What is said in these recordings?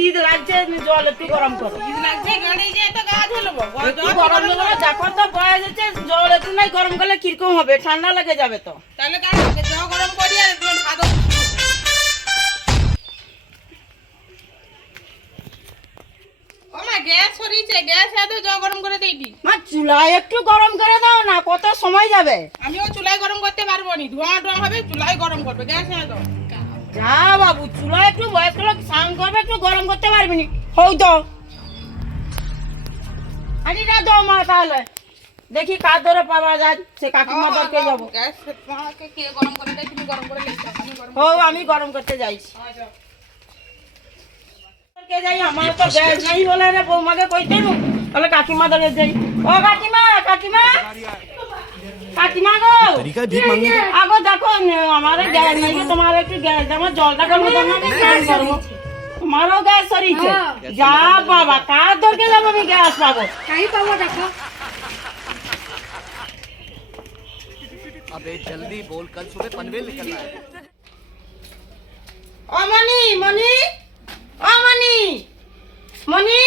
শীত লাগছে, জল একটু গরম করো। গরম যখন তো বয়স হচ্ছে, জল একটু নাই গরম করলে কিরকম হবে, ঠান্ডা লেগে যাবে তো। তাহলে গরম করি আর ভাত। গ্যাস সরিয়েছে, গ্যাস এত গরম করে দিইনি। মা চুলায় একটু গরম করে দাও না, কত সময় যাবে। আমিও চুলায় গরম করতে পারবো নি, ধোঁয়া ধোঁয়া হবে, চুলায় গরম করবে, গ্যাস দাও। যা বাবু, চুলায় একটু বয়স্ক লোক স্নান করবে, একটু গরম করতে পারবি নি। হই তো হাঁড়িটা দাও মা, তাহলে দেখি কার ধরে পাওয়া যায়, সে কাকিমা দরকে যাবো। গ্যাস কে গরম করে দেয়, তুমি গরম করে লেখো। আমি গরম করতে যাইছি। যাই, আমার তো গ্যাস নাই বলে রে বৌমাকে কইতে নু, তাহলে কাকিমা ধরে যাই। ও কাকিমা, কাকিমা, কাকিমা গো, আগো দেখো আমার গ্যাস নাই, তোমার একটু গ্যাস, আমার জলটা কেমন করবো, তোমারও গ্যাস সরিয়েছে। যা বাবা, কার দরকে যাবো আমি গ্যাস পাবো, তাই পাবো দেখো। अबे जल्दी बोल, कल सुबह पनवेल निकलना है। ও মনি, মনি, ও মনি, মনি,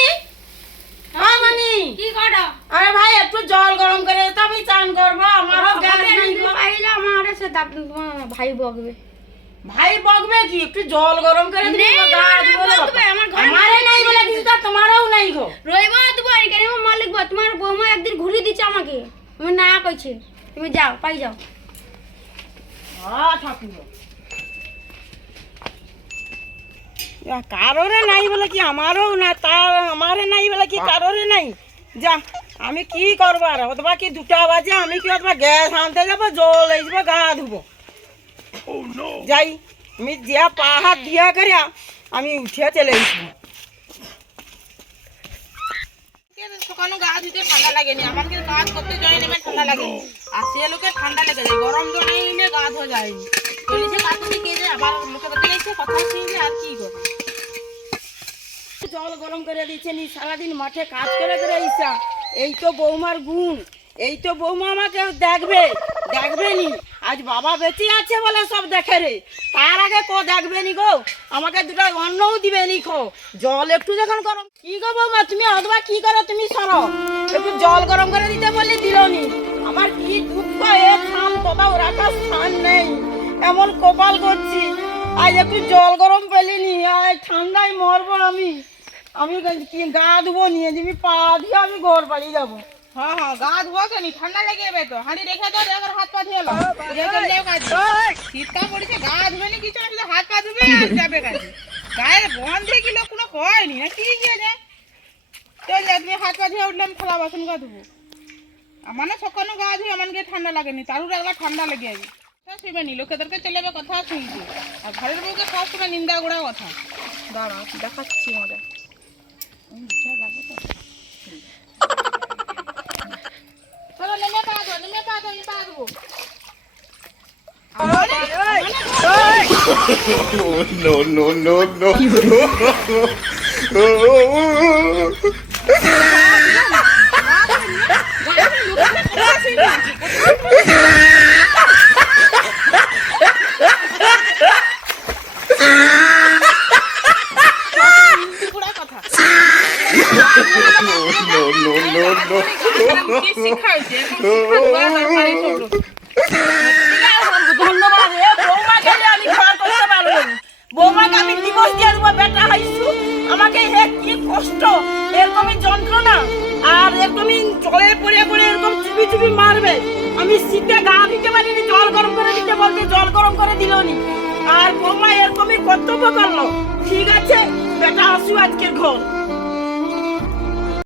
ও মনি, কি করো? আরে ভাই একটু জল গরম করে দে তো, আমি চান করবো, আমারও গ্যাস নাই গো। পাইলে আমার সাথে তোমার ভাই বকবে। ভাই বকবে কি, একটু জল গরম করে দিবি, নেই, গা না, ধুবো রে বকবে, বাবা। আমার ঘরে আমারে নাই বলে কিছু তো তোমারও নাই গো। রইব না তুমি আর কেন মালিক বা তোমার বৌমা একদিন ঘুরে দিচ্ছে আমাকে, আমি না কইছে, তুমি যাও, পাই যাও। কারোরে নাই বলে কি আমারও না, তার আমারে নাই বলে কি কারোরে নাই। যা, আমি কি করবো আর, অথবা কি 2টা বাজে, আমি কি অথবা গ্যাস আনতে যাবো, জল এই যাবো, গা ধুবো। যাই, আমি যা পা হাত দিয়া করিয়া আমি উঠিয়া চলে আসবো। শুকানো গা ধুতে ঠান্ডা লাগেনি, আমাকে কাজ করতে জয় নেমে ঠান্ডা লাগেনি, আর সে লোকে ঠান্ডা লেগে যায়, গরম জল নিলে গা ধোয়া যায়নি। চলেছে কাজ করতে গিয়ে যায়, আবার লোকে করতে গেছে, কথা শুনছে, আর কি করে। জল গরম করে দিচ্ছে নি, সারাদিন মাঠে কাজ করে করে ইচ্ছা। এই তো বৌমার গুণ, এই তো বৌমা আমাকে দেখবে, দেখবে নি। আজ বাবা বেঁচে আছে বলে সব দেখে রে, তার আগে দেখবে নি গো, আমাকে 2টা অন্নও দিবে নি খো। জল একটু যখন গরম, কি গো বৌমা তুমি অথবা কি করো, তুমি সরো, একটু জল গরম করে দিতে বললে দিল নি। আমার কি দুঃখ, এ থাম কোথাও রাখার স্থান নেই, এমন কপাল করছি। আজ একটু জল গরম পেলিনি, আর ঠান্ডায় মরবো আমি। আমি কি গা ধুবো, নিয়ে যাবি পা দিয়ে, আমি ঘর বাড়ি যাবো। হ্যাঁ হ্যাঁ, গা ধোয়া কেন, ঠান্ডা লেগে যাবে তো। হাঁড়ি রেখে দাও, একবার হাত পা ধুয়ে এলো, শীতকাল পড়েছে, গা ধুবে নি কিছু না, শুধু হাত পা ধুবে আর যাবে কাজে। গায়ের বন্ধে গেলে কোনো কয়নি না, কি গিয়ে চল যা, তুমি হাত পা ধুয়ে উঠলে আমি থালা বাসন গা ধুবো। আমার না সকালে গা ধুয়ে আমার গিয়ে ঠান্ডা লাগেনি, তারও একবার ঠান্ডা লেগে যাবে। শুবে নি, লোকেদেরকে চলে যাবে কথা শুনছি, আর ঘরের বউকে সবসময় নিন্দা গোড়া কথা। দাঁড়া দেখাচ্ছি মজা। চলো নেমে পা দো, নেমে পা দো, আমি পা দেবো। No, no, no, no. ধন্যবাদ, বৌমা গেলে আমি ঘর করতে পারবো। বৌমাকে আমি ডিভোর্স দিয়ে দেবো, বেটা হইছু, আমাকে কি কষ্ট, এরকমই যন্ত্রণা, আর এরকমই জলে পড়ে পড়ে এরকম চুপি চুপি মারবে। আমি শীতে গা দিতে পারিনি, জল গরম করে দিতে বলতে জল গরম করে দিল নি, আর বৌমা এরকমই কর্তব্য করলো। ঠিক আছে বেটা, আসু আজকের ঘর।